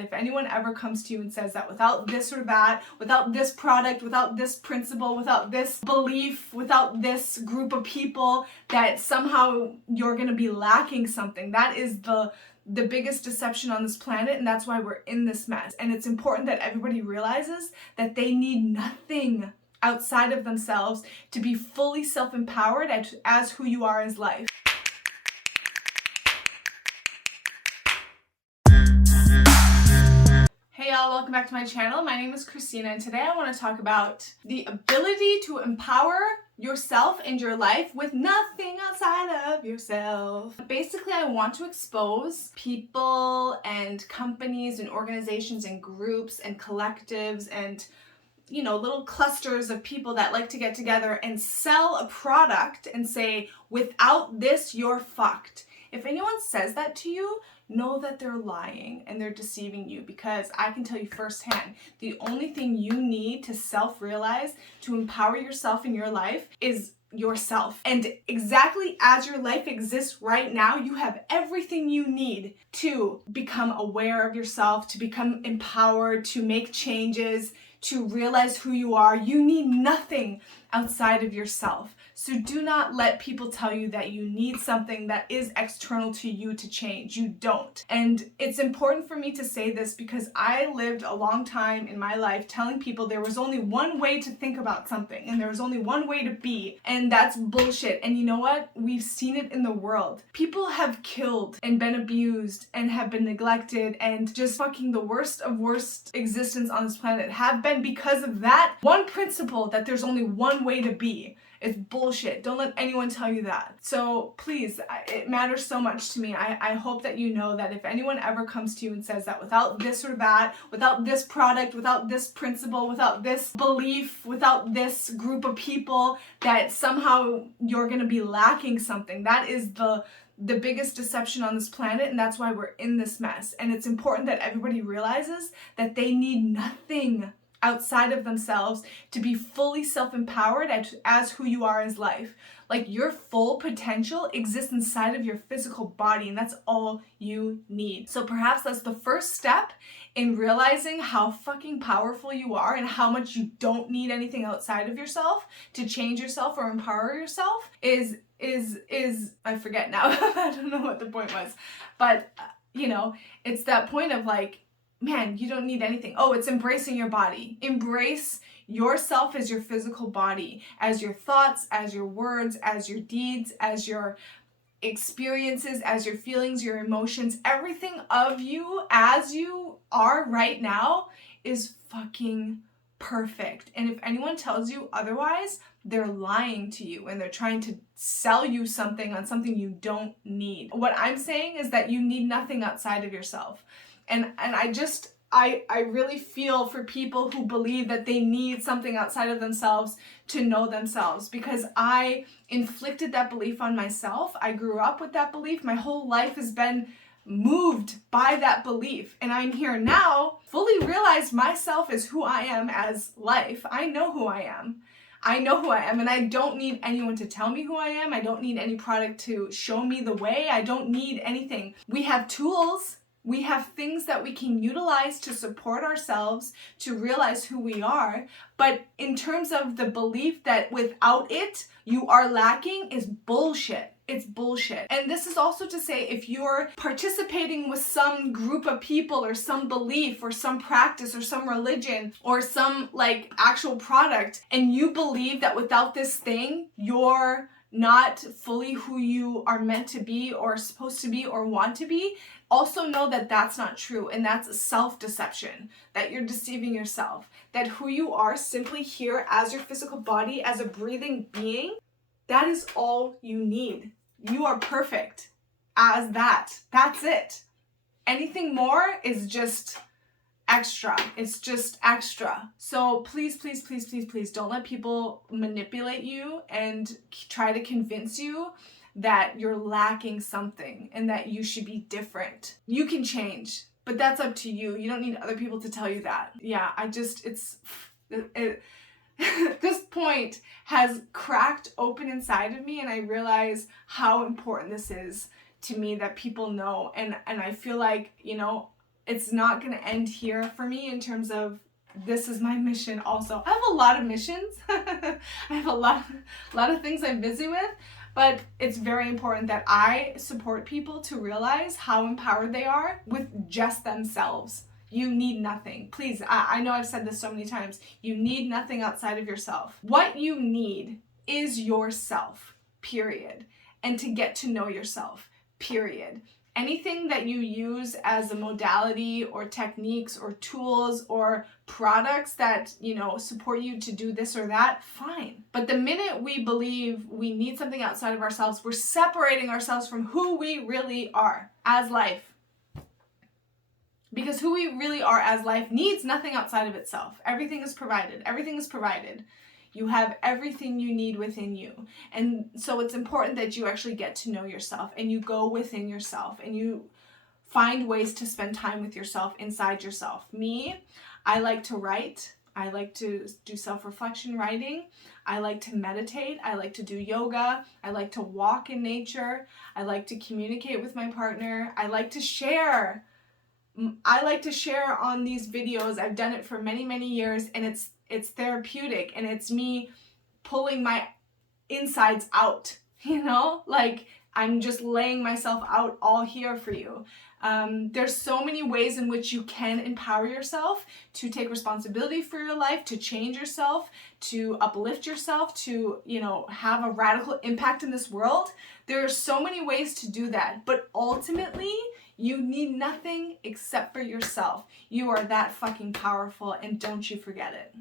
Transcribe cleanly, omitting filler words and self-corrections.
If anyone ever comes to you and says that without this or that, without this product, without this principle, without this belief, without this group of people, that somehow you're going to be lacking something, that is the biggest deception on this planet, and that's why we're in this mess. And it's important that everybody realizes that they need nothing outside of themselves to be fully self-empowered as who you are as life. Hey y'all, welcome back to my channel. My name is Christina, and today I want to talk about the ability to empower yourself and your life with nothing outside of yourself. Basically, I want to expose people and companies and organizations and groups and collectives and little clusters of people that like to get together and sell a product and say, without this, you're fucked. If anyone says that to you, know that they're lying and they're deceiving you, because I can tell you firsthand, the only thing you need to self-realize, to empower yourself in your life, is yourself. And exactly as your life exists right now, you have everything you need to become aware of yourself, to become empowered, to make changes, to realize who you are. You need nothing outside of yourself. So do not let people tell you that you need something that is external to you to change. You don't. And it's important for me to say this because I lived a long time in my life telling people there was only one way to think about something and there was only one way to be, and that's bullshit. And you know what? We've seen it in the world. People have killed and been abused and have been neglected and just fucking the worst of worst existence on this planet have been because of that one principle, that there's only one way to be. It's bullshit. Don't let anyone tell you that. So please, it matters so much to me. I hope that you know that if anyone ever comes to you and says that without this or that, without this product, without this principle, without this belief, without this group of people, that somehow you're going to be lacking something, that is the biggest deception on this planet, and that's why we're in this mess. And it's important that everybody realizes that they need nothing outside of themselves to be fully self-empowered as who you are as life. Like, your full potential exists inside of your physical body, and that's all you need. So perhaps that's the first step in realizing how fucking powerful you are and how much you don't need anything outside of yourself to change yourself or empower yourself is I forget now. I don't know what the point was, but it's that point of like, man, you don't need anything. Oh, it's embracing your body. Embrace yourself as your physical body, as your thoughts, as your words, as your deeds, as your experiences, as your feelings, your emotions. Everything of you as you are right now is fucking perfect. And if anyone tells you otherwise, they're lying to you and they're trying to sell you something on something you don't need. What I'm saying is that you need nothing outside of yourself. And I really feel for people who believe that they need something outside of themselves to know themselves, because I inflicted that belief on myself. I grew up with that belief. My whole life has been moved by that belief. And I'm here now, fully realized myself as who I am as life. I know who I am. I know who I am, and I don't need anyone to tell me who I am. I don't need any product to show me the way. I don't need anything. We have tools. We have things that we can utilize to support ourselves, to realize who we are. But in terms of the belief that without it, you are lacking, is bullshit. It's bullshit. And this is also to say, if you're participating with some group of people or some belief or some practice or some religion or some like actual product, and you believe that without this thing, you're not fully who you are meant to be or supposed to be or want to be, also know that that's not true, and that's self-deception, that you're deceiving yourself, that who you are simply here as your physical body, as a breathing being, that is all you need. You are perfect as that. That's it. Anything more is just extra. It's just extra. So please, please, please, please, please don't let people manipulate you and try to convince you that you're lacking something and that you should be different. You can change, but that's up to you. You don't need other people to tell you that. Yeah, this point has cracked open inside of me, and I realize how important this is to me that people know. And I feel like, it's not going to end here for me in terms of this is my mission also. I have a lot of missions. I have a lot of things I'm busy with, but it's very important that I support people to realize how empowered they are with just themselves. You need nothing. Please, I know I've said this so many times. You need nothing outside of yourself. What you need is yourself, period. And to get to know yourself, period. Anything that you use as a modality or techniques or tools or products that, support you to do this or that, fine. But the minute we believe we need something outside of ourselves, we're separating ourselves from who we really are as life. Because who we really are as life needs nothing outside of itself. Everything is provided. Everything is provided. You have everything you need within you. And so it's important that you actually get to know yourself and you go within yourself and you find ways to spend time with yourself inside yourself. Me, I like to write. I like to do self-reflection writing. I like to meditate. I like to do yoga. I like to walk in nature. I like to communicate with my partner. I like to share. I like to share on these videos. I've done it for many, many years, and it's therapeutic, and it's me pulling my insides out, like I'm just laying myself out all here for you. There's so many ways in which you can empower yourself to take responsibility for your life, to change yourself, to uplift yourself, to, have a radical impact in this world. There are so many ways to do that, but ultimately, you need nothing except for yourself. You are that fucking powerful, and don't you forget it.